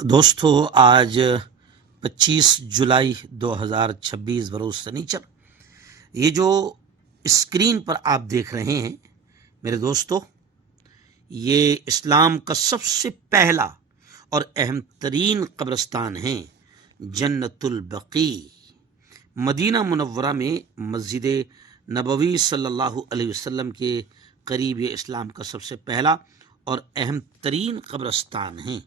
دوستو آج 25 جولائی 2026 بروز سنیچر، یہ جو اسکرین پر آپ دیکھ رہے ہیں میرے دوستو، یہ اسلام کا سب سے پہلا اور اہم ترین قبرستان ہے جنت البقیع، مدینہ منورہ میں مسجد نبوی صلی اللہ علیہ وسلم کے قریب یہ اسلام کا سب سے پہلا اور اہم ترین قبرستان ہے۔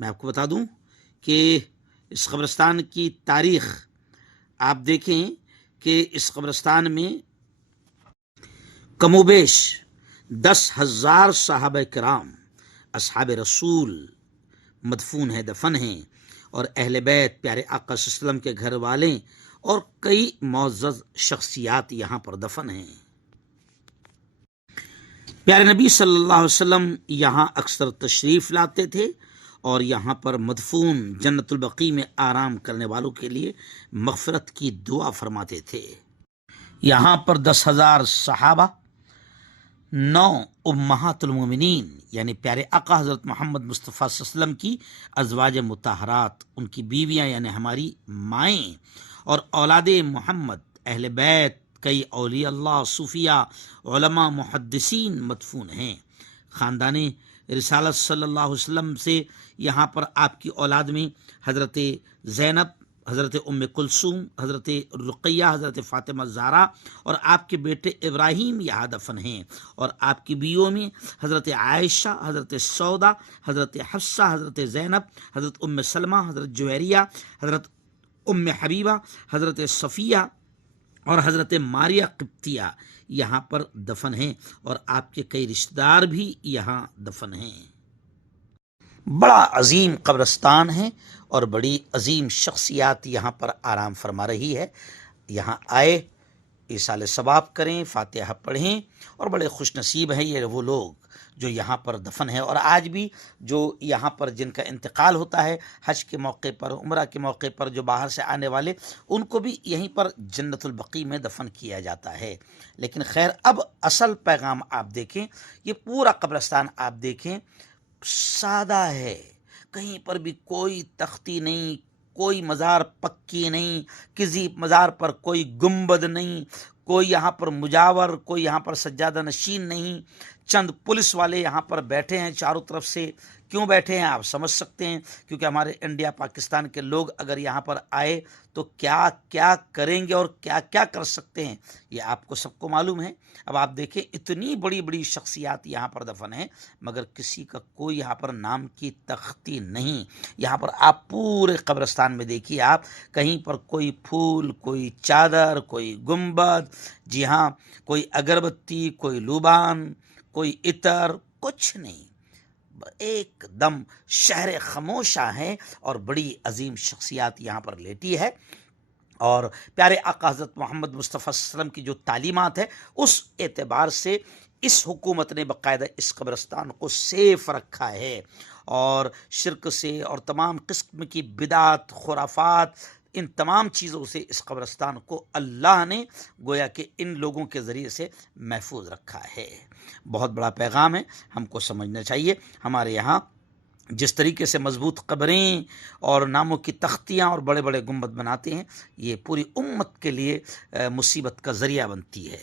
میں آپ کو بتا دوں کہ اس قبرستان کی تاریخ آپ دیکھیں کہ اس قبرستان میں کم و بیش 10,000 صحابہ کرام اصحاب رسول مدفون ہیں، دفن ہیں، اور اہل بیت پیارے آقا صلی اللہ علیہ وسلم کے گھر والے اور کئی معزز شخصیات یہاں پر دفن ہیں۔ پیارے نبی صلی اللہ علیہ وسلم یہاں اکثر تشریف لاتے تھے اور یہاں پر مدفون جنت البقیع میں آرام کرنے والوں کے لیے مغفرت کی دعا فرماتے تھے۔ یہاں پر 10,000 صحابہ، 9 امہات المومنین یعنی پیارے آقا حضرت محمد مصطفیٰ صلی اللہ علیہ وسلم کی ازواج مطہرات، ان کی بیویاں یعنی ہماری مائیں، اور اولاد محمد، اہل بیت، کئی اولیاء اللہ، صوفیاء، علماء، محدثین مدفون ہیں۔ خاندان رسالت صلی اللہ علیہ وسلم سے یہاں پر آپ کی اولاد میں حضرت زینب، حضرت ام کلثوم، حضرت رقیہ، حضرت فاطمہ زہرا اور آپ کے بیٹے ابراہیم یہاں دفن ہیں، اور آپ کی بیویوں میں حضرت عائشہ، حضرت سودا، حضرت حفصہ، حضرت زینب، حضرت ام سلمہ، حضرت جویریہ، حضرت ام حبیبہ، حضرت صفیہ اور حضرت ماریہ قبطیہ یہاں پر دفن ہیں، اور آپ کے کئی رشتہ دار بھی یہاں دفن ہیں۔ بڑا عظیم قبرستان ہے اور بڑی عظیم شخصیات یہاں پر آرام فرما رہی ہے۔ یہاں آئے، ایصال ثواب کریں، فاتحہ پڑھیں، اور بڑے خوش نصیب ہیں یہ وہ لوگ جو یہاں پر دفن ہیں، اور آج بھی جو یہاں پر جن کا انتقال ہوتا ہے حج کے موقع پر، عمرہ کے موقع پر، جو باہر سے آنے والے، ان کو بھی یہیں پر جنت البقیع میں دفن کیا جاتا ہے۔ لیکن خیر، اب اصل پیغام آپ دیکھیں، یہ پورا قبرستان آپ دیکھیں، سادہ ہے، کہیں پر بھی کوئی تختی نہیں، کوئی مزار پکی نہیں، کسی مزار پر کوئی گنبد نہیں، کوئی یہاں پر مجاور، کوئی یہاں پر سجادہ نشین نہیں۔ چند پولیس والے یہاں پر بیٹھے ہیں چاروں طرف سے۔ کیوں بیٹھے ہیں آپ سمجھ سکتے ہیں، کیونکہ ہمارے انڈیا پاکستان کے لوگ اگر یہاں پر آئے تو کیا کیا کریں گے اور کیا کیا کر سکتے ہیں، یہ آپ کو سب کو معلوم ہے۔ اب آپ دیکھیں، اتنی بڑی بڑی شخصیات یہاں پر دفن ہیں، مگر کسی کا کوئی یہاں پر نام کی تختی نہیں۔ یہاں پر آپ پورے قبرستان میں دیکھیے، آپ کہیں پر کوئی پھول، کوئی چادر، کوئی گنبد، جی ہاں، کوئی اگربتی، کوئی لوبان، کوئی عطر، کچھ نہیں، ایک دم شہر خاموشہ ہے، اور بڑی عظیم شخصیات یہاں پر لیٹی ہے۔ اور پیارے آقا حضرت محمد مصطفیٰ صلی اللہ علیہ وسلم کی جو تعلیمات ہے، اس اعتبار سے اس حکومت نے باقاعدہ اس قبرستان کو سیف رکھا ہے، اور شرک سے اور تمام قسم کی بدعت، خرافات، ان تمام چیزوں سے اس قبرستان کو اللہ نے گویا کہ ان لوگوں کے ذریعے سے محفوظ رکھا ہے۔ بہت بڑا پیغام ہے، ہم کو سمجھنا چاہیے۔ ہمارے یہاں جس طریقے سے مضبوط قبریں اور ناموں کی تختیاں اور بڑے بڑے گنبد بناتے ہیں، یہ پوری امت کے لیے مصیبت کا ذریعہ بنتی ہے۔